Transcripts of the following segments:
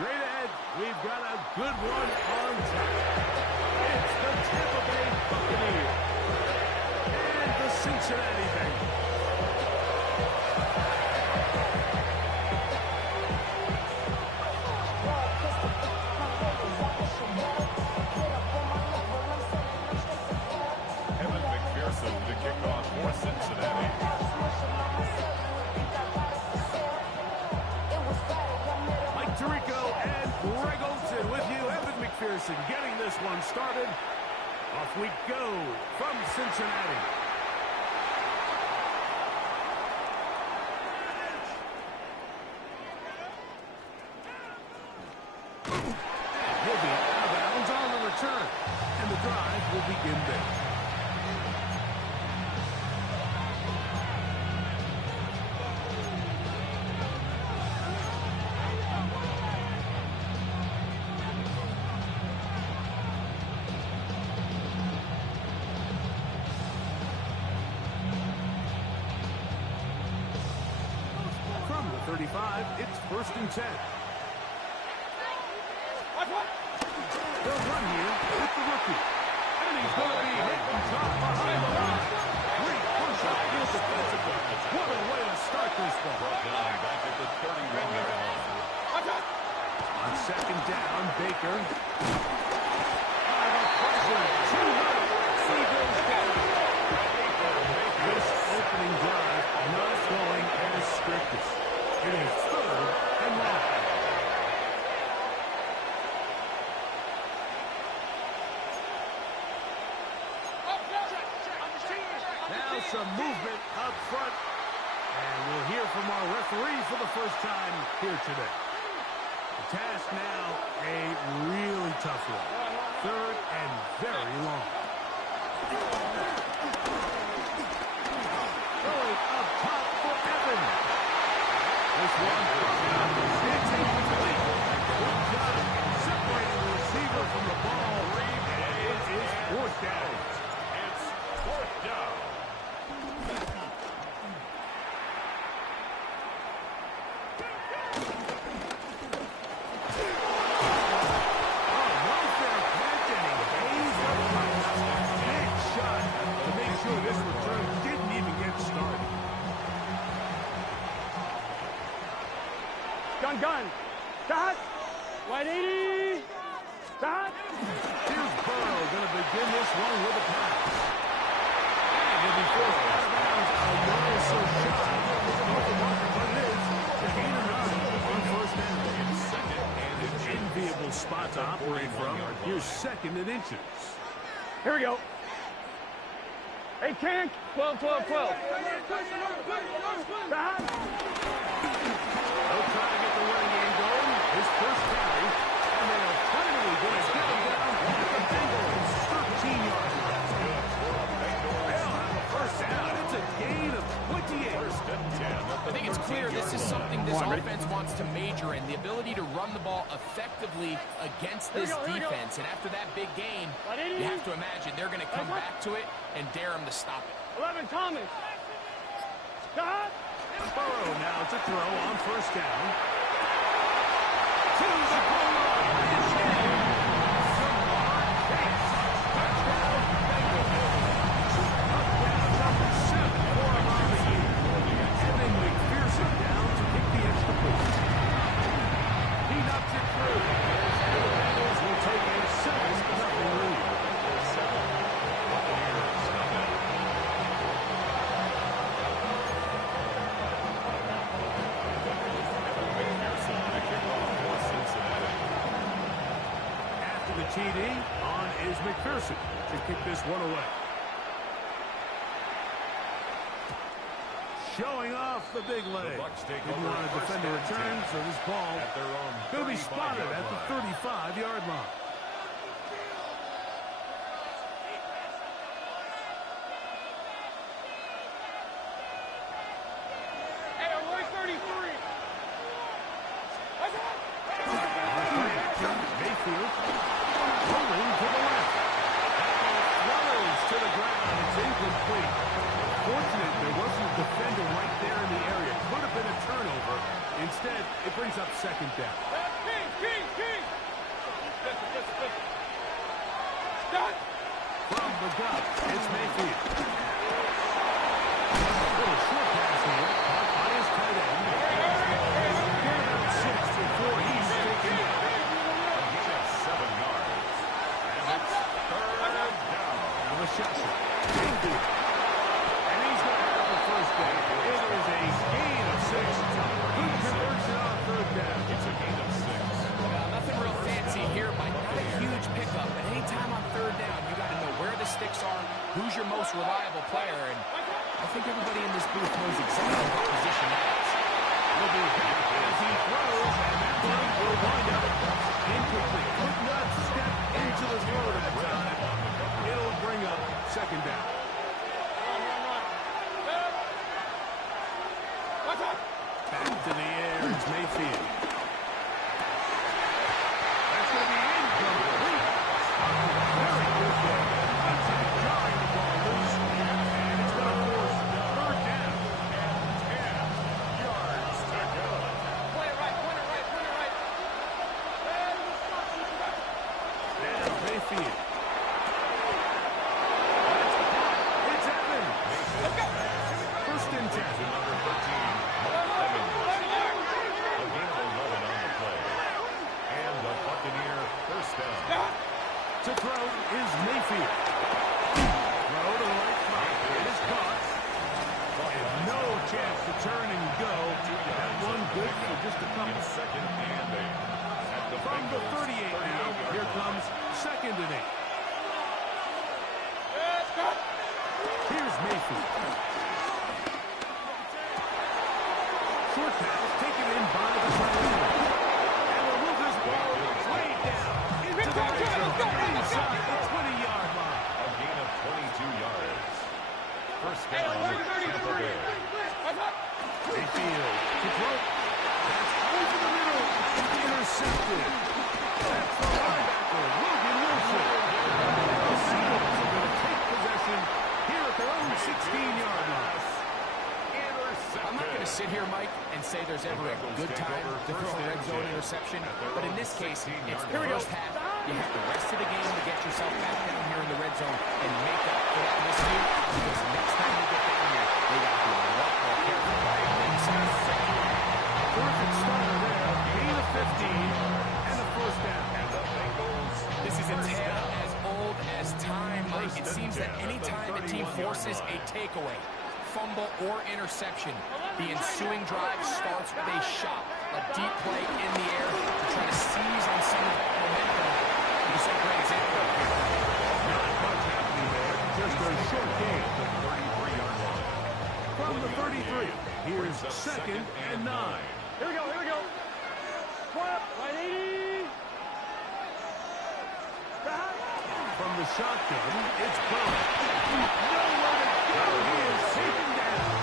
Straight ahead, we've got a good one on tap. It's the Tampa Bay Buccaneers and the Cincinnati Bengals. To kick off for Cincinnati. Mike Tirico and Greg Olsen with you. Evan McPherson getting this one started. Off we go from Cincinnati. And he'll be out of bounds on the return. And the drive will begin there. From the 35, it's 1st and 10. They'll run here with the rookie. And he's going to be hit and dropped behind the line. Great push up his defensive line. What a way to start this ball. Brought down back at the 30-yard line. On 2nd down, Baker. The pressure. Too late. He goes down. This opening drive not going as scripted. It is 3rd and long. Now some movement up front. And we'll hear from our referee for the first time here today. The task now, a really tough one. 3rd and very long. Going up top for Evans. This one it's incomplete. Good job separating the receiver from the ball. It is 4th down. It's 4th down. This return didn't even get started. Gun. Dot. 180. Dot. Here's Burrow going to begin this one with a pass. And he'll be forced out of bounds. A yard or so shy. Off the marker, but it is. A gain of 9 on 1st down. It's 2nd and An enviable spot to operate from. Here's 2nd and inches. Here we go. Hey, Tank. 12. They'll try to get the running game going. His first carry. And they are finally going to get him down at the Bengals 13-yard line. They'll have a first down. It's a gain of 28. 1st and 10. I think it's clear this is something this offense wants to major in, the ability to run the ball effectively against this defense. And after that big gain, you have to imagine they're going to come back to it and dare him to stop it. 11, Thomas. Stop. Burrow now to throw on 1st down. To the goal line. Touchdown, Bengals. Touchdown number 7 for him on the year. Evan McPherson down to kick the extra point. He knocks it through. The Bengals will take a 7-0 lead. TD on is McPherson to kick this one away. Showing off the big leg. Didn't want to defend the return, so this ball will be spotted at the 35-yard line. Hey, we're 33. Mayfield rolling to the left. Throws to the ground. It's incomplete. Fortunate there wasn't a defender right there in the area. Could have been a turnover. Instead, it brings up 2nd down. From the gun, it's Mayfield. Little short pass here, caught by his tight end. Get about 6 before he's taken down. A gain of 7 yards. And it's third down. Out of a shotgun. Mayfield. And he's going to have the first down. It is a gain of 6. Good conversion on third down. It's a gain of 6. Nothing real fancy here, Mike. Not a huge pickup, but anytime on third down, you got to know where the sticks are, who's your most reliable player, and I think everybody in this booth knows exactly what position that is. Will be hit as he throws, and that one will wind up incomplete. Could not step into the throw at the time. It'll bring up second down. Back to the air is Mayfield. That's going to be incomplete. Very good there. Outside jarring the ball loose, and it's going to force third down. 10 yards to go. Now Mayfield. It's Evans. First and 10. Number 13, Evans. A gain of 11 on the play. And the Buccaneer first down. To throw is Mayfield. Throw to the right front. It is caught. And no chance to turn and go. That one good for just a couple. In second and 8. At the From the Bengals 38 now, here comes second and 8. Here's Mayfield. Short pass taken in by the tight end. And will move this ball way down into the red zone inside the 20-yard line. A gain of 22 yards. First down, Tampa Bay. Mayfield to throw. That's over the middle. Intercepted. That's the linebacker, Logan Wilson. The Seagulls are going to take possession here at their own 16-yard line. I'm not going to sit here, Mike, and say there's ever a good time to throw a red zone interception, but in this case, it's the first half. You have the rest of the game to get yourself back down here in the red zone and make up for that miscue, because next time you get down here, they got to be a lot more careful. Perfect starter there. Gain of 15 and a first down. And the Bengals. This is a tale as old as time, Mike. It seems that any time the team forces a takeaway, fumble, or interception, the ensuing drive starts with a shot, a deep play in the air to try to seize on some of that momentum. You said a great example here. Not much happening there. Just a short game. The 33-yard line. From the 33, here's second and 9. Here we go. Swap, 180. From the shotgun, it's Brown. Nowhere to go. He is taken down.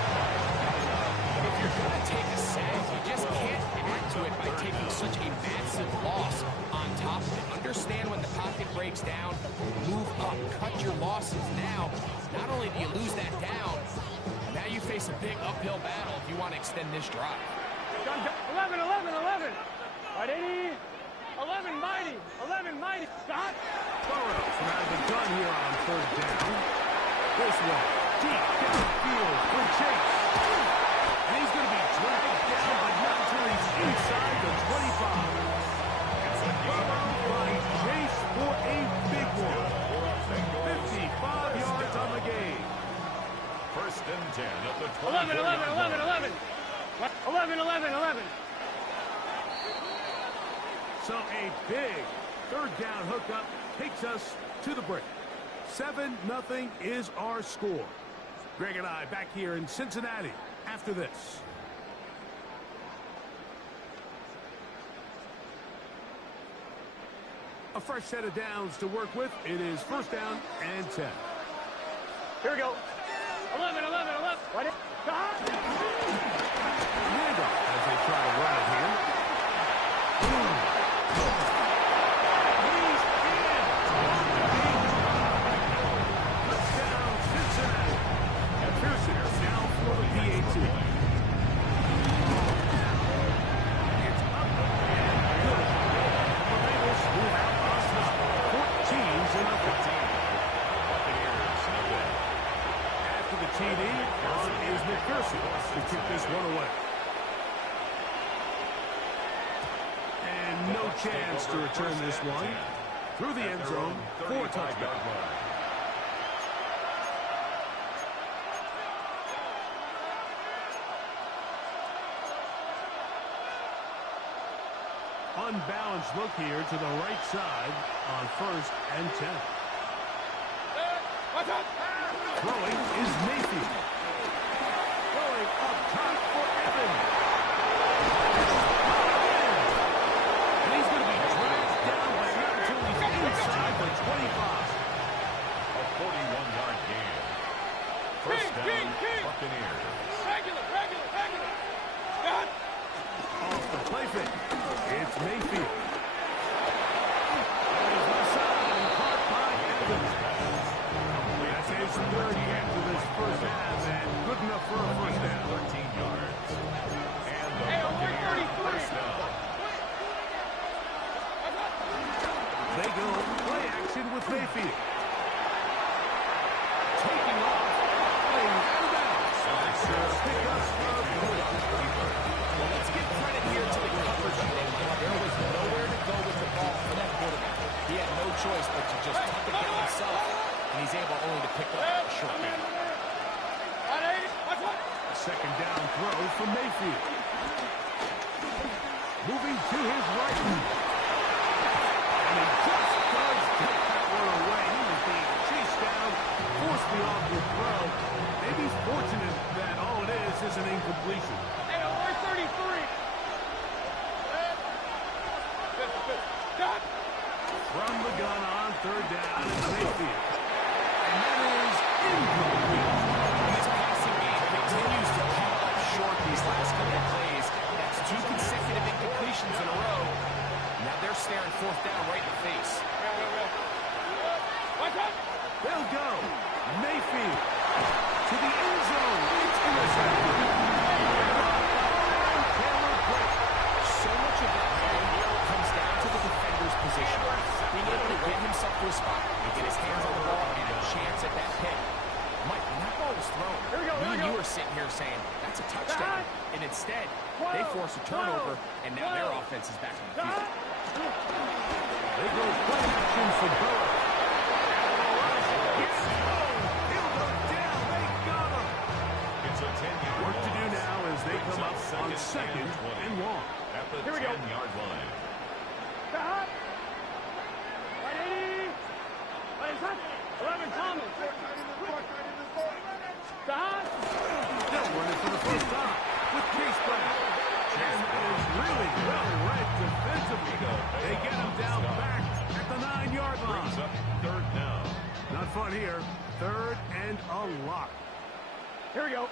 If you're going to take a sack, you just can't add to it by taking such a massive loss on top of it. Understand when the pocket breaks down, move up, cut your losses now. Not only do you lose that down, now you face a big uphill battle if you want to extend this drive. 11. 180. 11 mighty. Stop. Burrows from out of the gun here on third down. This way, deep downfield for Chase. And he's going to be dragged down, but not until he's inside the 25. Burrow by Chase for a big one. 55 yards on the game. First and 10 at the 11. 11. So a big third down hookup takes us to the break. 7-0 is our score. Greg and I back here in Cincinnati after this. A fresh set of downs to work with. It is first down and 10. Here we go. 11. Stop. Handoff as they try to run it here. He's in. Touchdown, Cincinnati. And Pearson now for the PAT. It's up and good. The Bengals move out on top, 14-0. chance to return this one through the end zone for a touchdown. Unbalanced look here to the right side on 1st and 10. Throwing is Mayfield. Throwing up top for Evans. And he's going to be dragged down by not until he's inside the 25. A 41-yard gain. First down, Buccaneers. Regular. Off the play fake. It's Mayfield. Left side and caught by Evans. That's his 3rd catch of this first half, and good enough for a first down. 13 yards. And the Buccaneers first down. They go play action with Mayfield. Taking off. Playing out of bounds. That's a pickup of Well, let's give credit here to the coverage unit. There was nowhere to go with the ball for that quarterback. He had no choice but to just tuck it down himself, and he's able only to pick up a short gain. second down throw from Mayfield. Moving to his right. And he just does take that one away. He was being chased down, forced the offensive throw. Maybe he's fortunate that all it is an incompletion. Hey, over 33. From the gun on 3rd down, it's Mayfield. And that is incomplete. This passing game continues to come up short these last couple of plays. That's 2 consecutive incompletions in a row. Now they're staring 4th down right in the face. They'll go. Mayfield to the end zone. It's intercepted. So much of that ball comes down to the defender's position. Being able to get himself to a spot, get his hands on the ball, and a chance at that pick. Mike, when that ball was thrown, you were sitting here saying, that's a touchdown. And instead, they force a turnover, and now their offense is back on the field. They go play action for Burrow. He'll go down. They got him. It's a 10-yard Work to do now as they come up on 2nd and 1. At the 10-yard line. Stop. 11 Thomas. Stop. They'll run it for the first time with Chase Brown. And that is really well read defensively. They get him down back at the 9-yard line. Brings up 3rd down. Not fun here. 3rd and a lot. Here we go.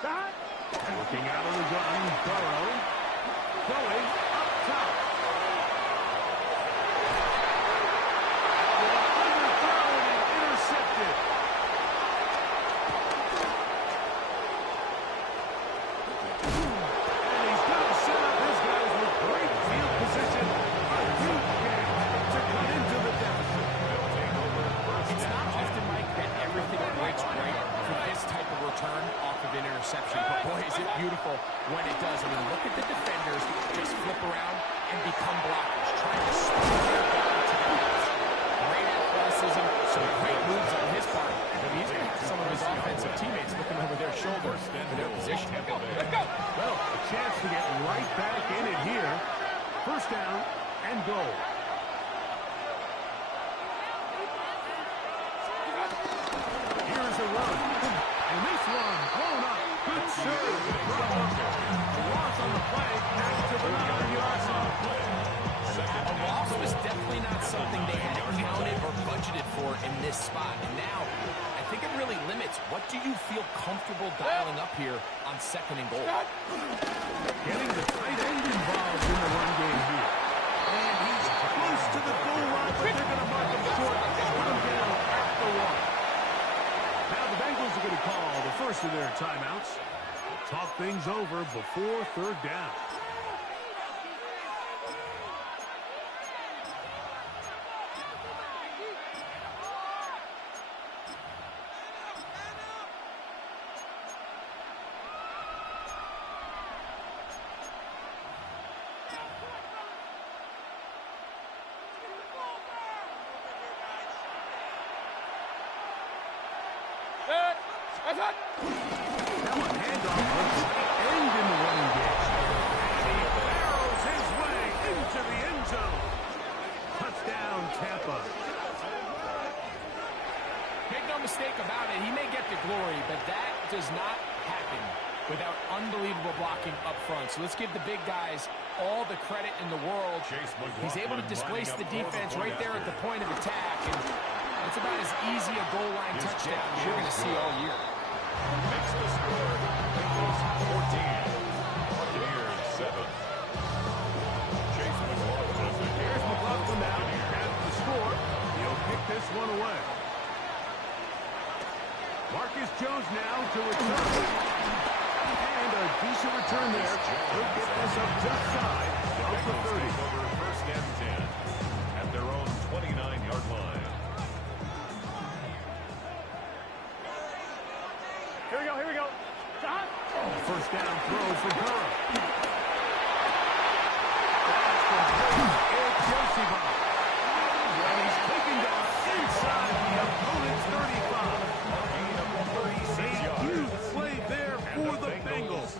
Stop. Looking out of the gun, Burrow. Going up top. Underthrown and intercepted. And he's going to set up his guys with great field position. A huge chance to cut into the deficit. It's not often, Mike, that everything breaks right for this type of return off of an interception. But boy, is it beautiful when it does. I mean, look at the defenders just flip around and become blockers, trying to spin their guy to the pass. Great athleticism, some great moves on his part. But he's got some of his offensive teammates looking over their shoulders for their position. Let's go. Well, a chance to get right back in it here. First down and goal. Here's a run. And this one blown up. Good serve. Loss on the play. Back to the 9-yard line. A loss was definitely not something they had accounted or budgeted for in this spot. And now, I think it really limits what do you feel comfortable dialing up here on 2nd and goal. Getting the tight end involved in the run game here. And he's close to the goal line, but they're going to mark him short and put him down at the 1. Now the Bengals are going to call the first of their timeouts. Talk things over before 3rd down. Now a handoff looks like end in the running game. And he barrels his way into the end zone. Touchdown, Tampa. Make no mistake about it, he may get the glory, but that does not happen without unbelievable blocking up front. So let's give the big guys all the credit in the world. He's able to displace the defense right there at the point of attack, and it's about as easy a goal line touchdown as you're going to see all year. Makes the score. Bengals 14. Buccaneers 7. Chase McLaughlin. Here's McLaughlin now. Has the score. He'll kick this one away. Marcus Jones now to return. And a decent return there. He'll get this up just side of the 30. Over first and 10 at their own 29-yard line. Here we go. Stop. First down throw for Burrow. That's complete. It's Joseph. And he's taken down inside the opponent's 35. A huge play there for the Bengals.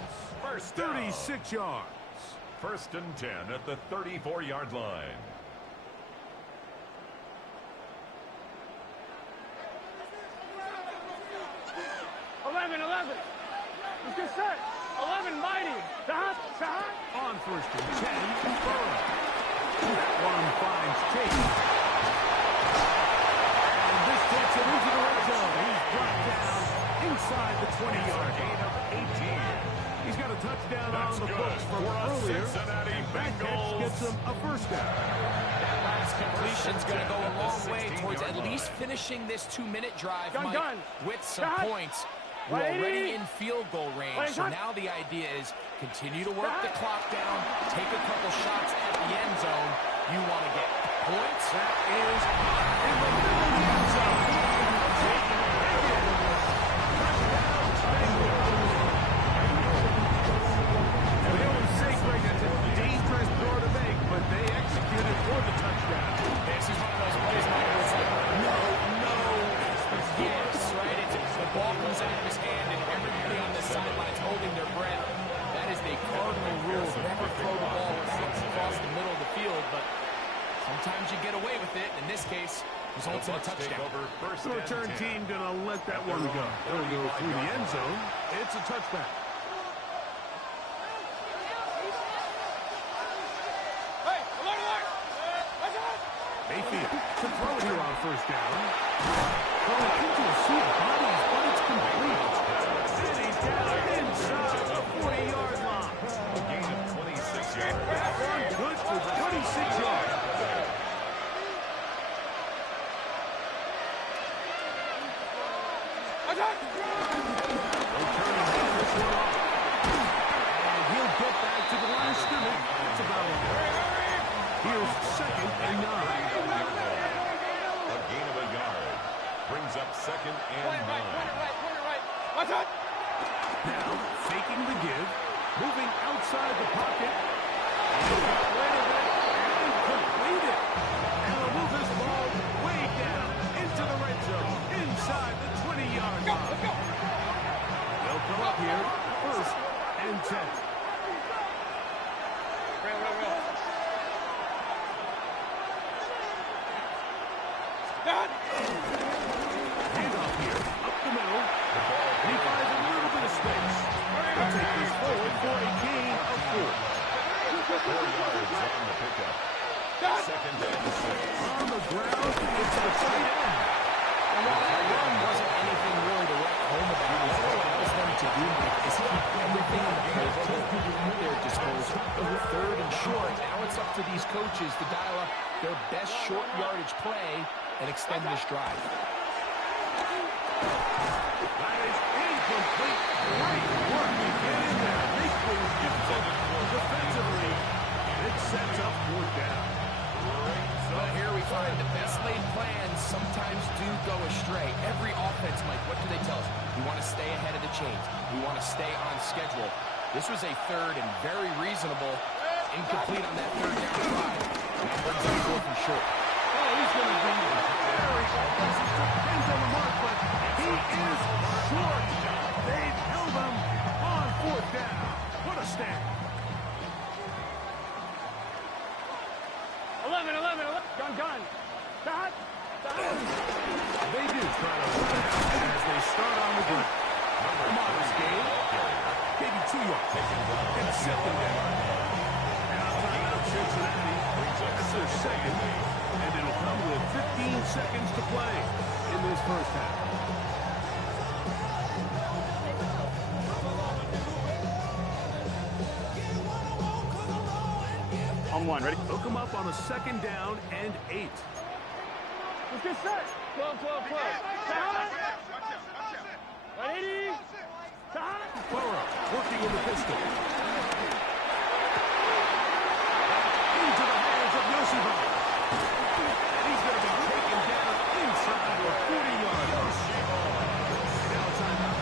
First down. 36 yards. First and 10 at the 34-yard line. Let's get set. 11 mighty. Stop. On first and 10, Burrow. That one finds Chase. And this takes it into the red zone. He's brought down inside the 20-yard line. Gain of 18. He's got a touchdown That's on the good books from for the earlier. Cincinnati That catch Bengals. gets him a first down. That last completion's going to go a long way towards at least finishing this 2-minute drive, Mike, with some points. We're already in field goal range, so now the idea is continue to work the clock down, take a couple shots at the end zone. You want to get points. That is in the middle of the end zone. And we always say, Greg, that's a dangerous throw to make, but they executed for the touchdown. This is one of those plays, Mike, where it's like, no. Yes, right? The ball comes out of his hand, and everybody on the sidelines holding their breath. That is the cardinal rule. Never throw the ball across the middle of the field, but sometimes you get away with it. In this case, results in a touchdown. The return team going to let that one go. They'll go through the end zone. It's a touchback. Mayfield to throw here on first down. Going into a suit of bodies, but it's complete. And he's down inside the 40-yard line. A gain of 26 yards. That one good for 26 yards. And he'll get back to the line of scrimmage. That's about all. Here's second and 9. A gain of a yard. Brings up second and 9. Now, faking the give, moving outside the pocket. He got rid of it and completed. And will move this ball way down into the red zone, inside the 20-yard line. They'll come up here, first and 10. Handoff here, up the middle. And he finds a little bit of space. He'll take this forward for a gain of 4. 4 yards on the pickup. Second and 6. On the ground, it's the tight end. And while that run wasn't anything really to write home about, what it allows them to do is keep everything in the playbook at their disposal. Third and short, now it's up to these coaches to dial up their best short yardage play and extend this drive. That is incomplete. Great work to get in there. Make things difficult defensively. And it sets up fourth down. But here we find the best laid plans sometimes do go astray. Every offense, Mike, what do they tell us? We want to stay ahead of the chains. We want to stay on schedule. This was a third and very reasonable, incomplete on that third down drive. And that brings up fourth and short. Oh, he's going to be very offensive. Depends on the mark, but he He is short. They've held him on fourth down. What a stand. 11. Gun. Stop. They do try to run it out as they start on the ground. Modest gain. Maybe 2 yards. It's second down. Now timeout Cincinnati. That's their second. And it'll come with 15 seconds to play in this first half. On one, ready? Hook them up on a second down and 8. Let's get set. 12. Stop. 180. Stop. Burrow working with the pistol. Into the hands of Yoshiba. And he's going to be taken down inside the 40-yard line. Now timeout.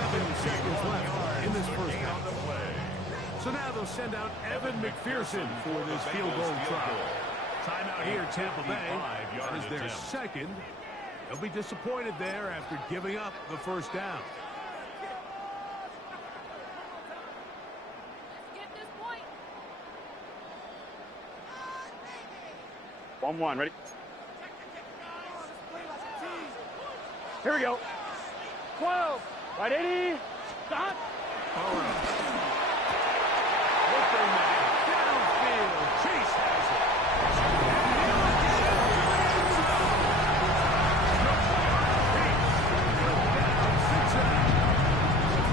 7 seconds left in this first half. So now they'll send out Evan McPherson for this field goal try. Timeout here, Tampa Bay. That is their second. They'll be disappointed there after giving up the first down. One, ready? Here we go. 12. 180. Stop. All right. Open man. Downfield. Chase has it.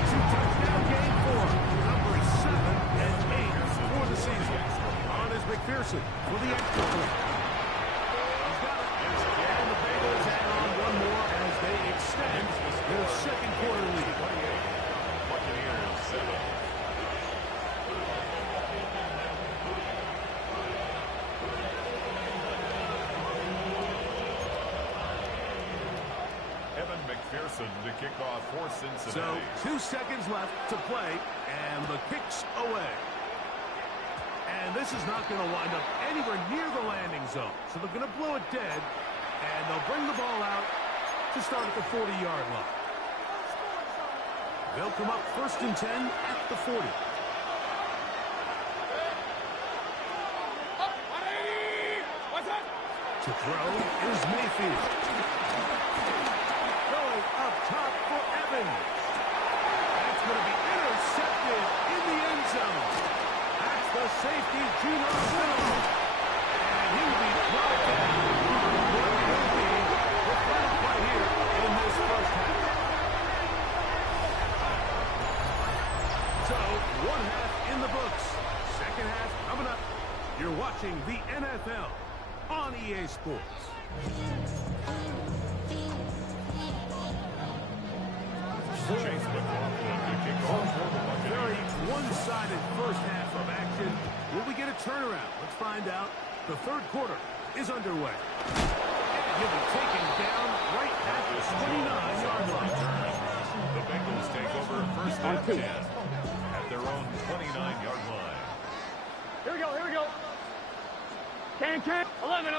Two-touchdown game for number 7 and 8 for the season. On is McPherson for the extra point. He's got it. And the Bengals add on one more as they extend their second quarter lead. Buccaneers 7. Evan McPherson to kick off for Cincinnati. So 2 seconds left to play, and the kick's away. And this is not going to wind up anywhere near the landing zone. So they're going to blow it dead, and they'll bring the ball out to start at the 40-yard line. They'll come up 1st and 10 at the 40. To throw is Mayfield. Going up top for Evans. That's going to be intercepted in the end zone. That's the safety, Geno Smith. And he will be brought down. What will be the final play here in this first half. So, 1 half in the books. Second half coming up. You're watching the NFL on EA Sports. Chase McLaughlin to kick off for the Buccaneers. Very one-sided first half of action. Will we get a turnaround? Let's find out. The third quarter is underway. And he'll be taken down right at the 29-yard line. The Bengals take over 1st and 10 at their own 29-yard line. Here we go. Can. 11.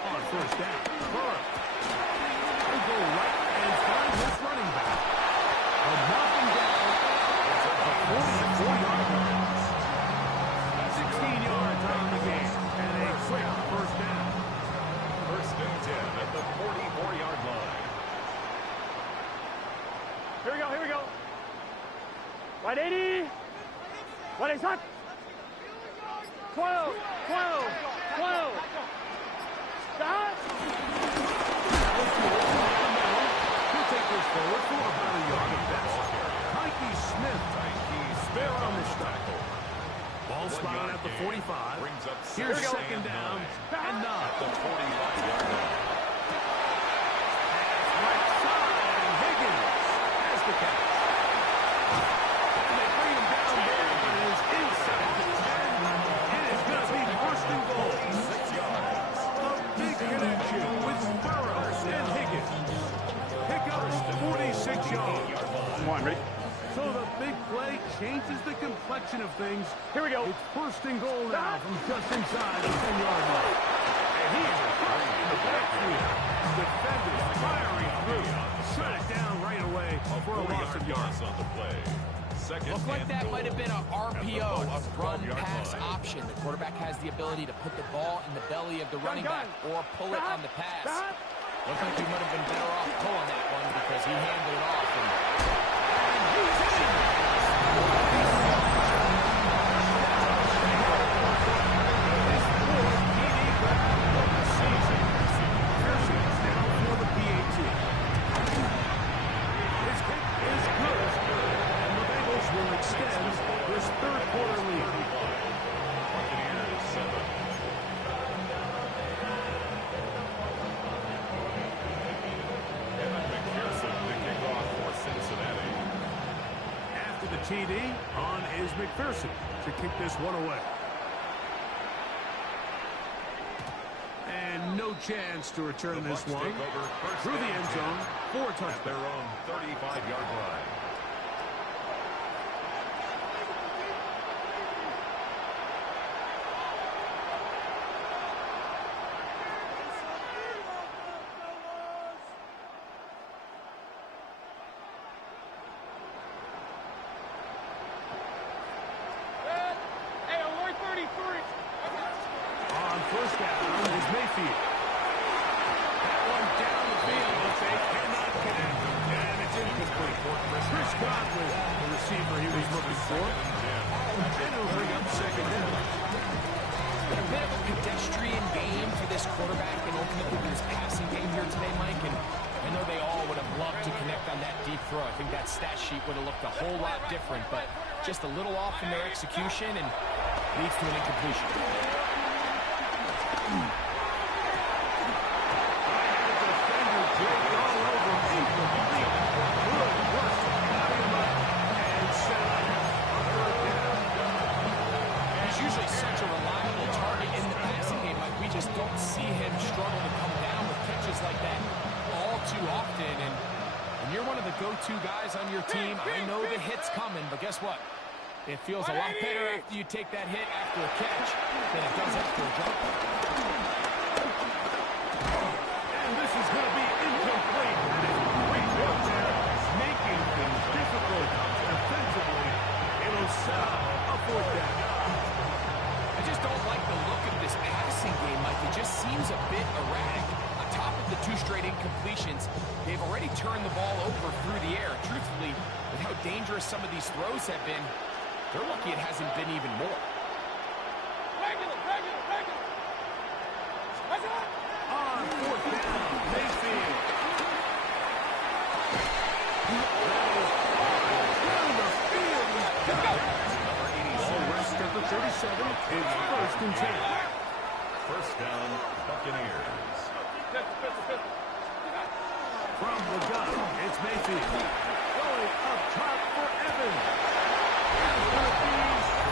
On first down, Burrow. He'll go right and find his running back. A knocking down a 44-yard line. 16 yards on the game and a quick first down. 1st and 10 at the 44-yard line. Here we go. 180. What is that? 12. Stop. He'll take this forward for about a yard at best. Mikey Smith there on the stop. Ball spotted at the 45. Brings up Here's second second down and 9. at the 45-yard line. Right side, and Higgins has the catch. And they bring him down there, but it is inside the 10. It is going to be 1st and goal. 6 yards. A big connection with Burrow and Higgins. Pick up 46 yards. Come on, ready? So the big play changes the complexion of things. Here we go. It's 1st and goal now from just inside the 10-yard line. And he is caught in the backfield. Defenders firing through. Shut it down right away for a loss of yards on the play. Looked like that might have been an RPO, a run-pass option. The quarterback has the ability to put the ball in the belly of the running back or pull it on the pass. Looked like he might have been better off pulling that one because he handed it off. And he's in. His fourth TD grab of the season. Pearson is down for the PAT. His kick is good. And the Bengals will extend this third quarter lead. Buccaneers 7. After the TD, on is McPherson to kick this one away. And no chance to return this one. Through the end zone, 4 touchdowns. Their own 35-yard line. On first down is Mayfield. That one down the field, but they cannot connect. And it's incomplete. Chris Godwin, the receiver he was looking for. And it'll bring up second down. A bit of a pedestrian game for this quarterback and ultimately his passing game here today, Mike. And I know they all would have loved to connect on that deep throw. I think that stat sheet would have looked a whole lot different, but just a little off in their execution and leads to an incompletion. Defender draped all over him. Incomplete. Good work. Got him up and set up a third down. He's usually such a reliable target in the passing game. Like, we just don't see him struggle to come down with catches like that all too often. And when you're one of the go-to guys on your team, I know the hit's coming, but guess what? It feels a lot better after you take that hit after a catch than it does after a drop. And this is going to be incomplete. Great work there, making things difficult defensively. It'll set up a fourth down. I just don't like the look of this passing game, Mike. It just seems a bit erratic. On top of the 2 straight incompletions, they've already turned the ball over through the air. Truthfully, with how dangerous some of these throws have been, they're lucky it hasn't been even more. On fourth down, Mayfield. That is down the field. He's got it. Ball rest at the 37. It's first and 10. First down, Buccaneers. From the gun, it's Mayfield. Going up top for Evans. It's going to be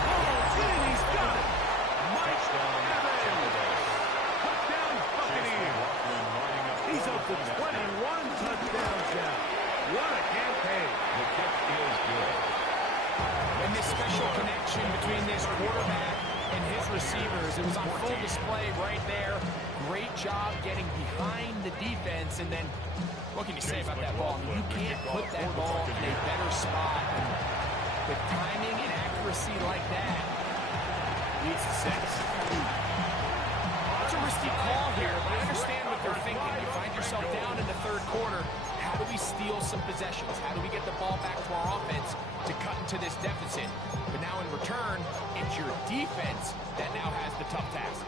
hauled in. He's got it. Mike Evans. Touchdown, Buccaneers. He's up to 21 touchdowns now. What a campaign. The kick is good. And this special connection between this quarterback and his receivers, it was on full display right there. Great job getting behind the defense. And then, what can you say about that ball? I mean, you can't put that ball in a better spot. And with timing and accuracy like that, leads to 6. It's a risky call here, but I understand what they're thinking. You find yourself down in the third quarter. How do we steal some possessions? How do we get the ball back to our offense to cut into this deficit? But now in return, it's your defense that now has the tough task.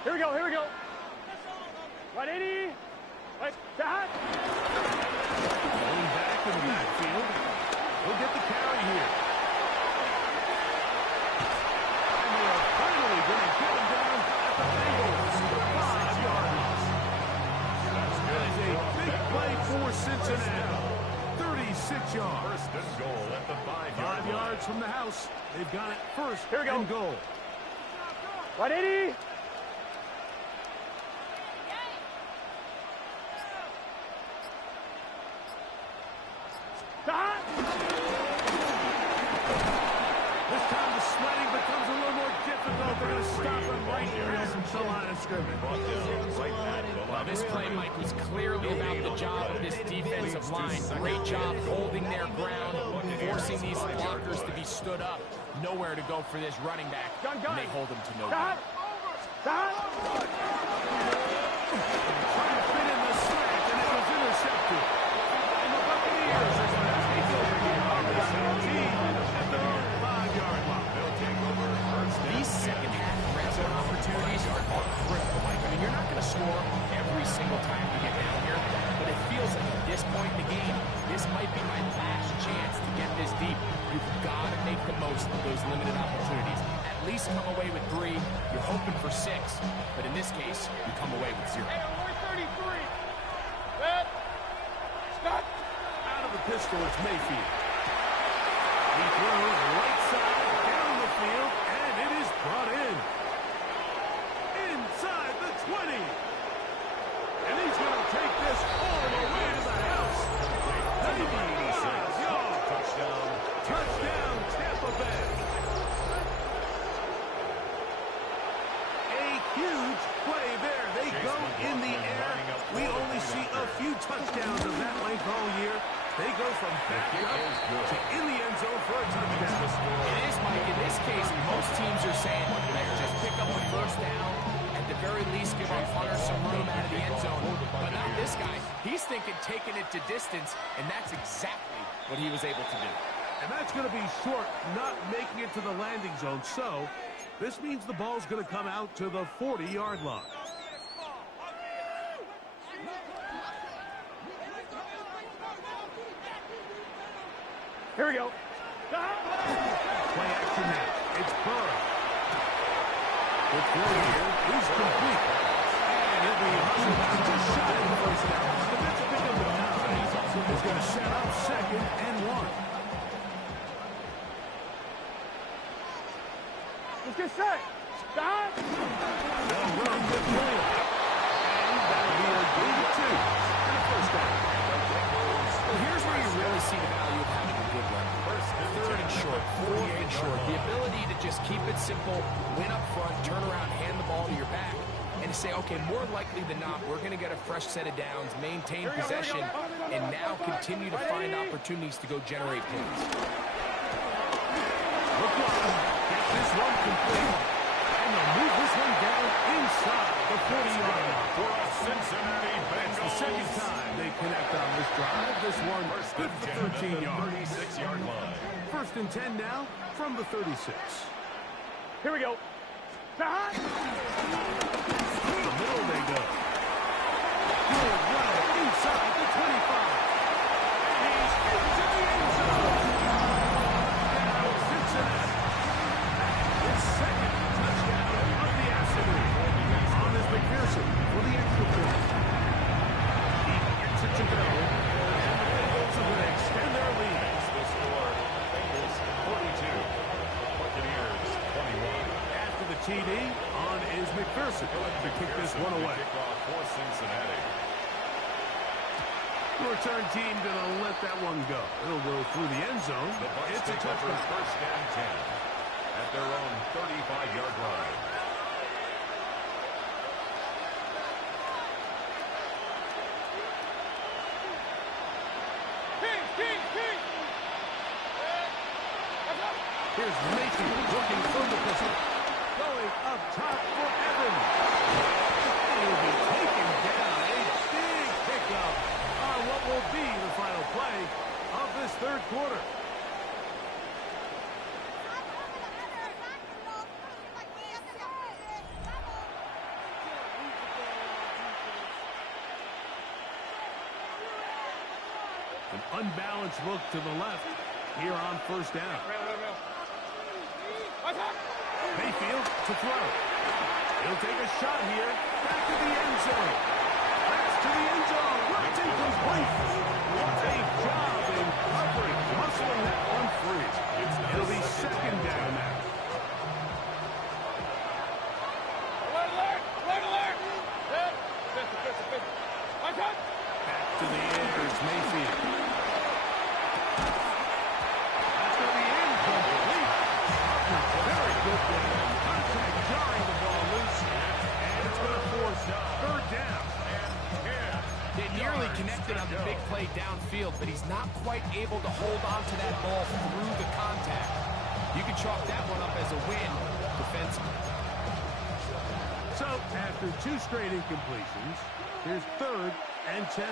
Here we go, here we go. 180. Right, that. Going back in the backfield. He'll get the carry here. And we are finally going to get him down at the Bengals. 5 yards. That is a big play for Cincinnati. 36 yards. First and goal at the 5-yard 5 yards from the house. They've got it first Here we go. and goal. 180. This time the sledding becomes a little more difficult. They're going to stop him right here at the line of scrimmage. Well, this play, Mike, was clearly about the job of this defensive line. Great job holding their ground, forcing these blockers to be stood up. Nowhere to go for this running back, and they hold him to no good. Trying to fit in the slant, and it was intercepted. And the Buccaneers are going to take over here on the 17 at their own 5-yard line. They'll take over first. These second-half red zone opportunities are critical, Mike. I mean, you're not going to score every single time you get down here, but it feels like at this point in the game, this might be my last chance to get this deep. You've got to make the most of those limited opportunities. At least come away with 3. You're hoping for 6, but in this case, you come away with 0. Hey, 133. Set. Stop. Out of the pistol, it's Mayfield. He throws right side down the field, and it is brought in. Inside the 20. And he's going to take this all the way to the house. 95 yards. Touchdown. Touchdown, Tampa Bay. A huge play there. They go in the air. We only see a few touchdowns of that length all year. They go from back up to in the end zone for a touchdown. It is, Mike. In this case, most teams are saying, let's just pick up the first down. At the very least, give our punter some room out of the end zone. But not this guy. He's thinking taking it to distance, and that's exactly what he was able to do. And that's going to be short, not making it to the landing zone. So this means the ball's going to come out to the 40-yard line. Here we go. Play action now. It's Burrow. The throw here is complete. And it'll be just shy of the first down. But that's a big of a down. He's going to set up 2nd and 1. Let's get set. Stop. They'll run with Williams. And that'll be a gain of 2. And a first down. Well, here's where you really see the value of having a good run. 3rd and short, 4th and short. The ability to just keep it simple, win up front, turn around, hand the ball to your back, and to say, okay, more likely than not, we're going to get a fresh set of downs, maintain possession, and now continue to find opportunities to go generate points. Look on. Get this one complete. And they'll move this one down inside the 40-yard line. For a Cincinnati That's the Bengals. second time they connect on this drive. This one good for 13 yards. 36-yard line. 1st and 10 now from the 36. Here we go. Stop. To the middle they go. Good run inside the 25. And he's into the end zone. Now Cincinnati. His 2nd touchdown of the afternoon. On is McPherson for the extra point. He gets it to go. And the Bengals are going to extend their lead. The score, Bengals 42, Buccaneers 21. After the TD, on is McPherson to kick this one away. Kickoff for Cincinnati. The return team going to let that one go. It'll go through the end zone. The Bucs It's a take over touchdown. 1st and 10 at their own 35-yard line. Here's Mayfield looking for the pistol. Going up top for Evans. He'll be taken down. A big pickup on what will be the final play of this 3rd quarter. An unbalanced look to the left here on 1st down. Mayfield to throw. He'll take a shot here. Back to the end zone. Pass to the end zone. Runs incomplete. What a job in coverage. Muscling that one free. It'll be 2nd down now. Back to the air is Mayfield. That's going to be incomplete. field, but he's not quite able to hold on to that ball through the contact. You can chalk that one up as a win defensively. So, after 2 straight incompletions, here's 3rd and 10.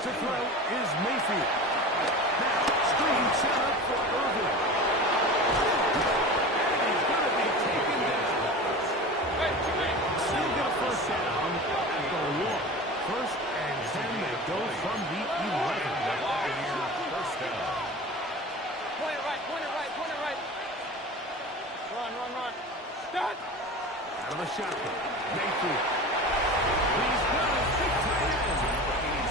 To throw is Mayfield. Now, screen set up for Irvin. And he's going to be taken down. Still got first down after a walk. 1st and 10, they go from the 11. First down. Point it right, point it right, point it right. Run. Start. Out of the shotgun. Mayfield. He's got a 6 tight ends.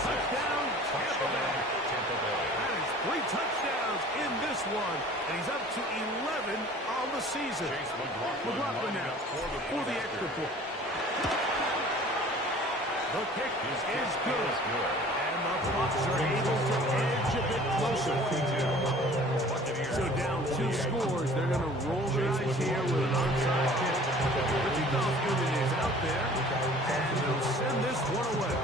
Touchdown, Tampa Bay. That is 3 touchdowns in this one, and he's up to 11 on the season. McLaughlin now for the extra point. The kick is good. And the Bucs are able to edge a bit closer. So down 2 scores, they're going to roll the dice here with an onside kick. The kickoff unit is out there, and they'll send this one away.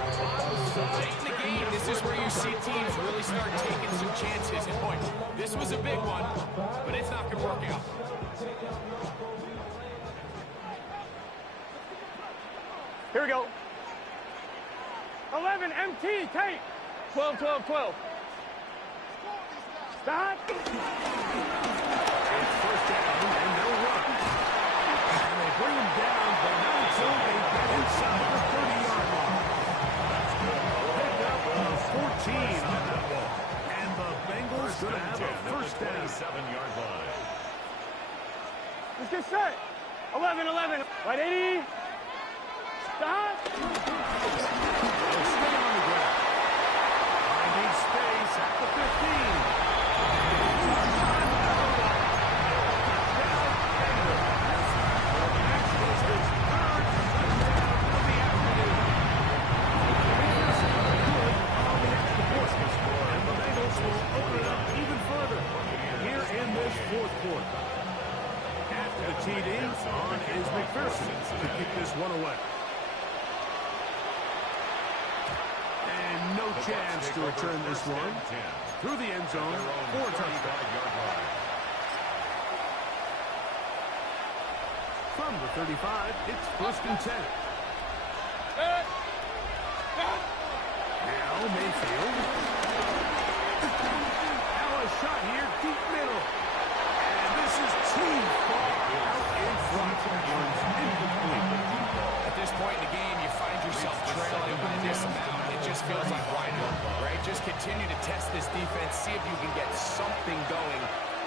Late in the game, this is where you see teams really start taking some chances. And boy, this was a big one, but it's not going to work out. Here we go. 11, MT, take. 12. Start. It's first down, and they'll run. And they bring him down, but not until they get inside the 30-yard line. Picked up a 14 on that ball. And the Bengals going to have a first down. 7-yard line. Let's get set. 11. Right, 80. Start. They'll stay on the ground. Finding space at the 15. TD on is McPherson to kick this one away. And no chance to return this one through the end zone for a touchdown. From the 35, it's 1st and 10. Now Mayfield. Now a shot here, deep middle. And this is too far out in front. At this point in the game, you find yourself trailing by this amount. It just feels like why not, right? Just continue to test this defense, see if you can get something going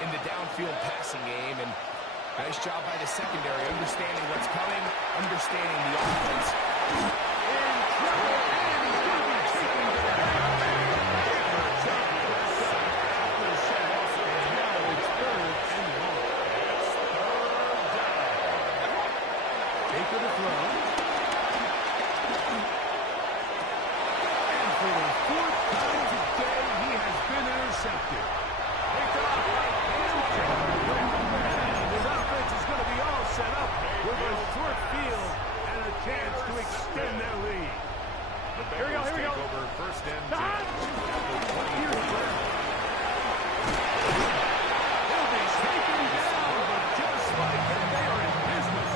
in the downfield passing game. And nice job by the secondary, understanding what's coming, understanding the offense. In trouble, and he's going to be taken down. To the throw. And for the 4th time today, he has been intercepted. Picked off by Hampton. And his offense is going to be all set up with a short field and a chance to extend their lead. The Bengals take over 1st and 10. Here's Brown. He'll be taken down, but just like that, they are in business.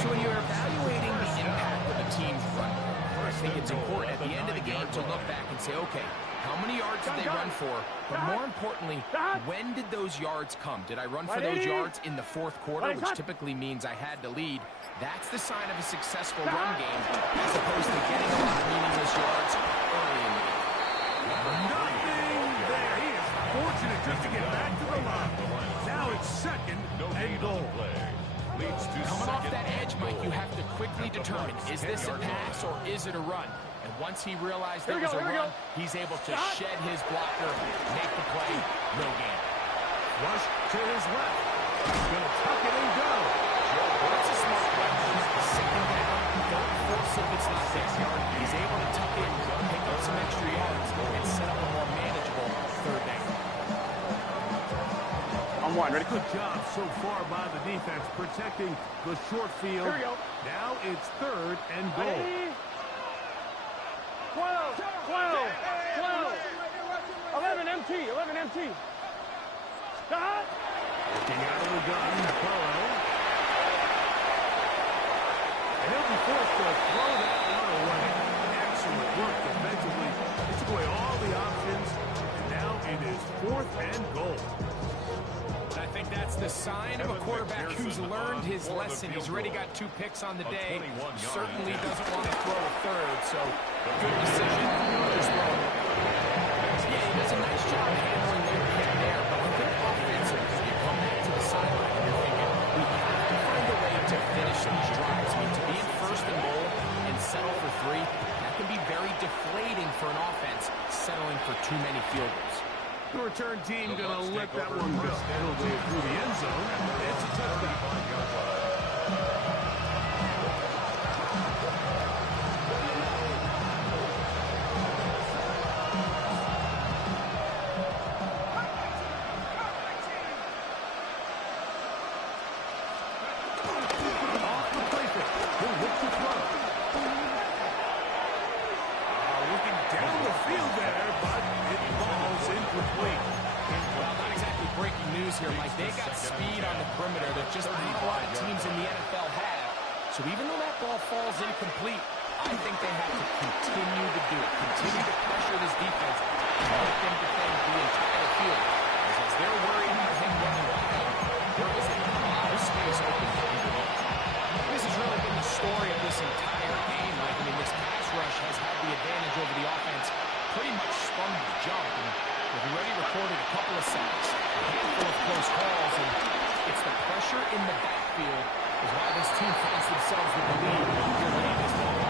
So when you're evaluating the impact of a team's run, I think it's important at the end of the game to look back and say, okay, how many yards did they run for? But more importantly, when did those yards come? Did I run for those yards in the 4th quarter, which typically means I had to lead? That's the sign of a successful run game, as opposed to getting a lot of meaningless yards early in the game. Nothing there. He is fortunate just to get back to the line. Now it's 2nd and goal. Coming off that edge, Mike, you have to quickly determine, is this a pass or is it a run? And once he realized there was a run, he's able to shed his blocker, make the play, no gain. Rush to his left. He's going to tuck it and go. That's a smart play. Second down, don't force if it's not there. He's able to tuck in, pick up some extra yards, and set up a more manageable 3rd down. On one, ready? Good job so far by the defense protecting the short field. Here we go. Now it's 3rd and goal. Ready? 12, 12, 12. 11 MT, 11 MT. Stop. Looking out of the gun, Burrow. And he'll be forced to throw that one away. Excellent work defensively. He took away all the options, and now it is 4th and goal. I think that's the sign of a quarterback who's learned his lesson. He's already got 2 picks on the day. Certainly doesn't want to throw a third, so good decision. Just throw it. Yeah, he does a nice job handling their pick there, but I think offensively, you come back to the sideline and you're thinking, we have to find a way to finish these drives. I mean, to be in 1st and goal and settle for 3, that can be very deflating for an offense settling for too many field goals. The return team going to let that one go. It'll go through the end zone. It's a touchdown. Off the play fake. He'll look to throw. Looking down the field there, but it falls incomplete. Well, not exactly breaking news here, Mike. They got speed on the perimeter that just not a lot of teams in the NFL have. So even though that ball falls incomplete, I think they have to continue to do it. Continue to pressure this defense and let them defend the entire field. Because as they're worried about him running wild, there is a lot of space open for him to go. This has really been the story of this entire game, Mike. I mean, this pass rush has had the advantage over the offense pretty much from the jump. And they've already recorded a couple of sacks, a handful of close calls, and it's the pressure in the backfield is why this team finds themselves with the lead here late in this ball.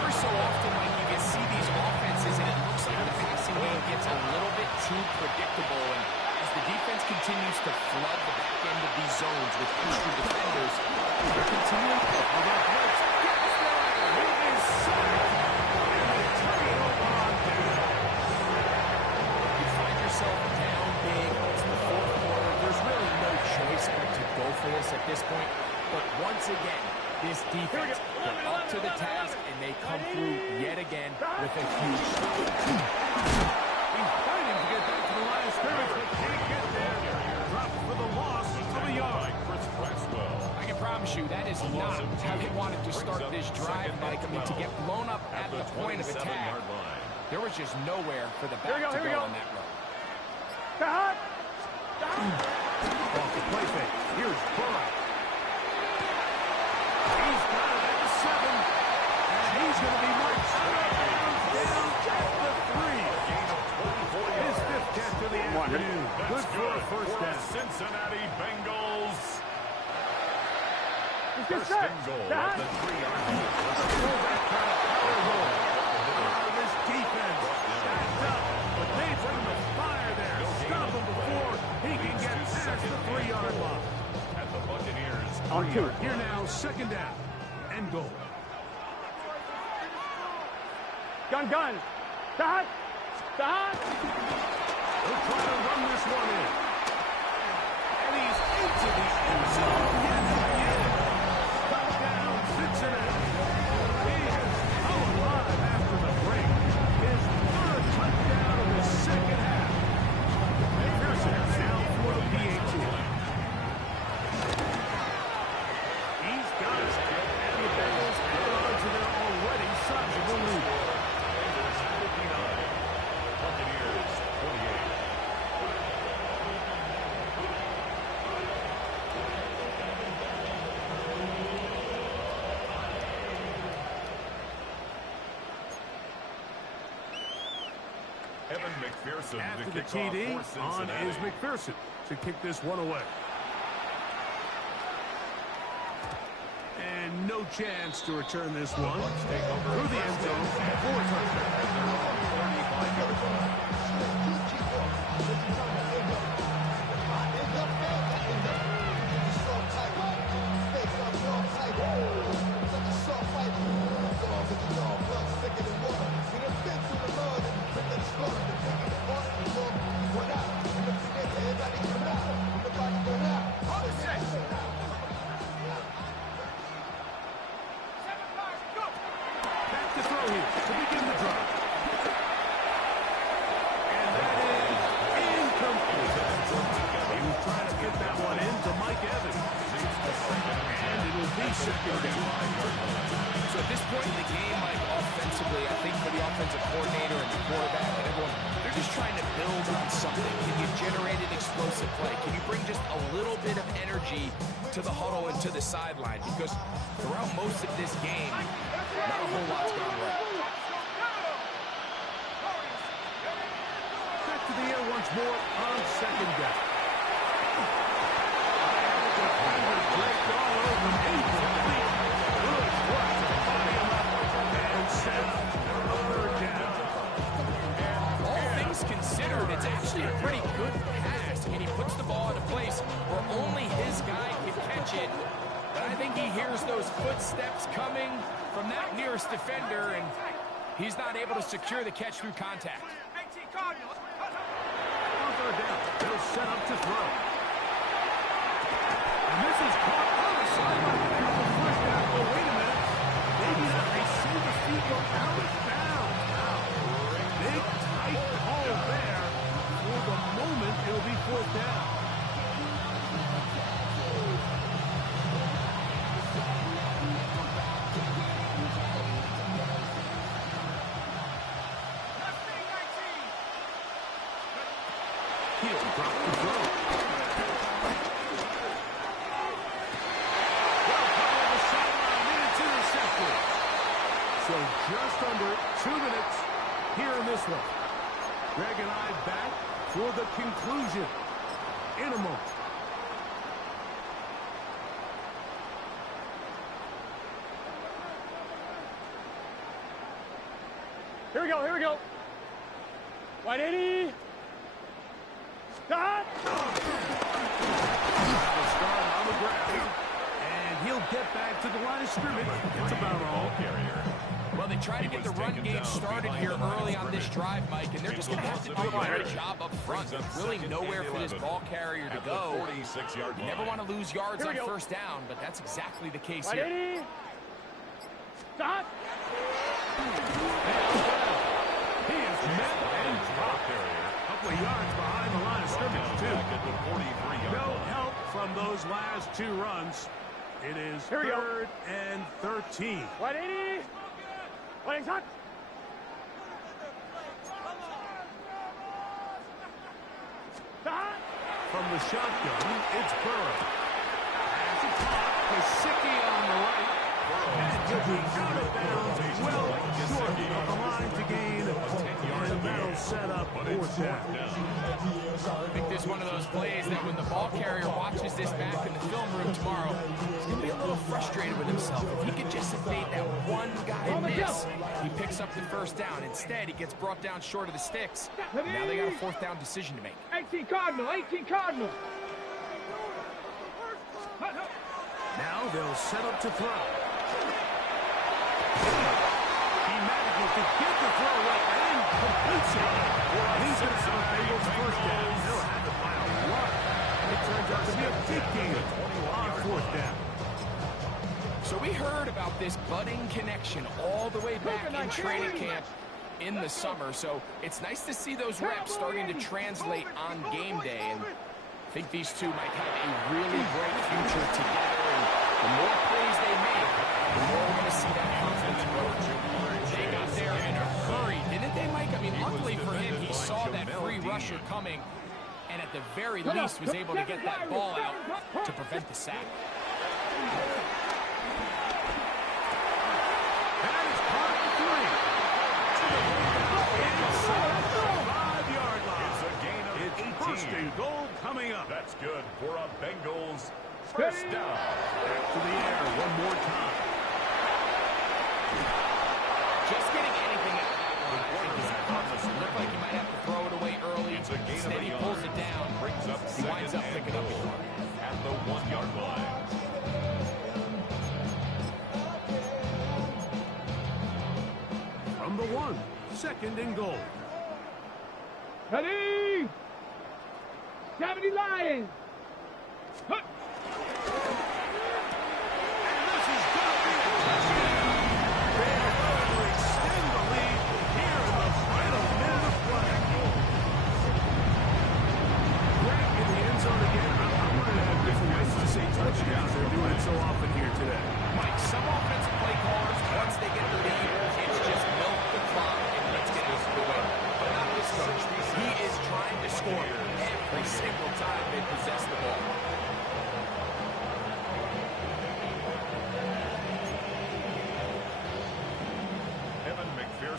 Every so often, Mike, you can see these offenses, and it looks like the passing game gets a little bit too predictable. And as the defense continues to flood the back end of these zones with crucial defenders, they're continuing to put with our blitz. He is sacked. And they turn it over on down. You find yourself down big. It's the 4th quarter. There's really no choice but to go for this at this point. But once again, this defense, they're up to the task, and they come through yet again with a huge stop. He's fighting to get back to the line of scrimmage, but can't get there. Dropped for the loss of a yard. I can promise you that is not how they wanted to start this drive, Mike. I mean, to get blown up at the point of attack, there was just nowhere for the back to go on that run. Stop. Off the play fake. Here's Burrow. He's got it at the 7. And he's going to be marched down at the 3. His 5th catch of the afternoon. Good for a first down. Cincinnati Bengals. First and goal at the 3-yard line. Fullback kind of power roll. This defense stacked up, but they bring the fire there. Stop him before he can get past the 3-yard line. At the Buccaneers. On 2. Here now, 2nd down and goal. Gun. Stop. They'll try to run this one in. And he's into the end zone yet again. Touchdown, Cincinnati. He has come alive after the break. His 3rd touchdown of the 2nd half. Pearson now for the PAT. He's got it. And the Bengals add on to their already sizable lead. Bengals 59. Buccaneers 28. Evan McPherson After to the kick off TD, for on Cincinnati. is McPherson to kick this one away. And no chance to return this one. Bucs take over Through the end zone, 4 touchdowns. 35-yard line. Back to throw here to begin the drive. offensive coordinator and the quarterback and everyone, they're just trying to build on something. Can you generate an explosive play? Can you bring just a little bit of energy to the huddle and to the sideline? Because throughout most of this game, not a whole lot's gone right. Back to the air once more on second down. Draped all over incomplete. Good work to body him up and set up a third down. All things considered, it's actually a pretty good pass. I mean, he puts the ball in a place where only his guy can catch it. But I think he hears those footsteps coming from that nearest defender, and he's not able to secure the catch through contact. On third down, they'll set up to throw. And this is caught on the sideline. There's the first down. Oh, wait a minute. Maybe not. They see the feet go out of bounds. Big, tight call there. For the moment, it'll be fourth down. He'll drop the throw. So just under 2 minutes here in this one. Greg and I back for the conclusion in a moment. Here we go, here we go. 180. Start. Start on the ground. And he'll get back to the line of scrimmage. That's about all. Well, they try to get the run game started here early on this drive, Mike, and they're just going to have to do a better job up front. There's really nowhere for this ball carrier to go. You never want to lose yards on first down, but that's exactly the case here. 180. Start. He is met and dropped. A couple of yards behind the line of scrimmage, too. No help from those last two runs. It is third and 13. 180. 180. Start. From the shotgun, it's Burrow. Pass is caught. Gesicki on the right. And he'll be out of bounds. Well short of the line to gain. And that'll set up fourth down. I think this is one of those plays that when the ball carrier watches this back in the film room tomorrow, he's going to be a little frustrated with himself. If he could just have made that one guy miss, he picks up the first down. Instead, he gets brought down short of the sticks. Now they got a fourth down decision to make. 18 Cardinal, 18 Cardinal. Now they'll set up to throw. He manages to get the throw right and completes it. He's going to have a Bengals first down. He'll have it by a lot. It turns out to be a big game on fourth down. So we heard about this budding connection all the way back in training camp in the summer. So it's nice to see those reps starting to translate on game day. And I think these two might have a really bright future together. And the more plays they make, the more we're going to see that confidence grow. They got there in a hurry, didn't they, Mike? I mean, luckily for him, he saw that free rusher coming and at the very least was able to get that ball out to prevent the sack. That is caught at 3. Inside the 5-yard line. It's first and goal coming up. That's good for a Bengals first down. Back to the air one more time. Just getting anything out of that one. I think he's cautious. It looked like he might have to throw it away early. Instead, he pulls it down. He winds up picking up a yard. At the 1-yard line. From the 1, second and goal. Ready? 70 Lions. And this is going to be a touchdown. They're going to extend the lead here in the final minute of play. Greg in the end zone again. I wanted to have different ways to say touchdowns. They're doing it so often here today. Mike, some offensive play callers, once they get the lead, it's just milk the clock and let's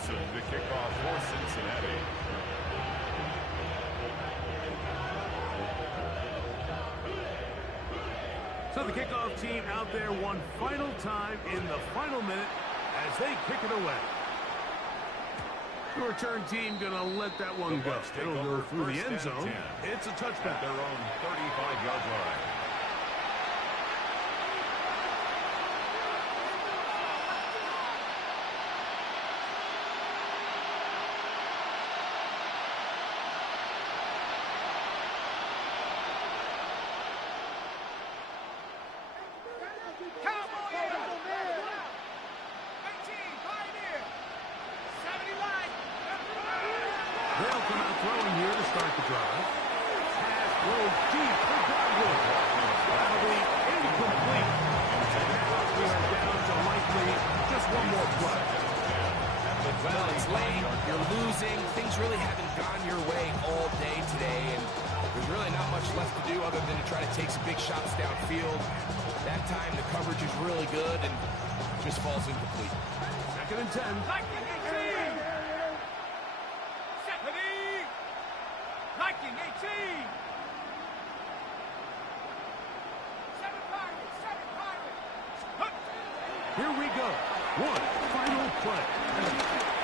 Wilson to kick off for Cincinnati. So the kickoff team out there one final time in the final minute as they kick it away. The return team going to let that one go. It'll go through the end zone. It's a touchback. At their own 35-yard line. They'll come out throwing here to start the drive. Pass throws deep for Godwin. That'll be incomplete. And now we are down to likely just one more play. Well, it's late. You're losing. Things really haven't gone your way all day today, and there's really not much left to do other than to try to take some big shots downfield. That time, the coverage is really good and just falls incomplete. 2nd and 10. Viking 18! Here we go. One final play.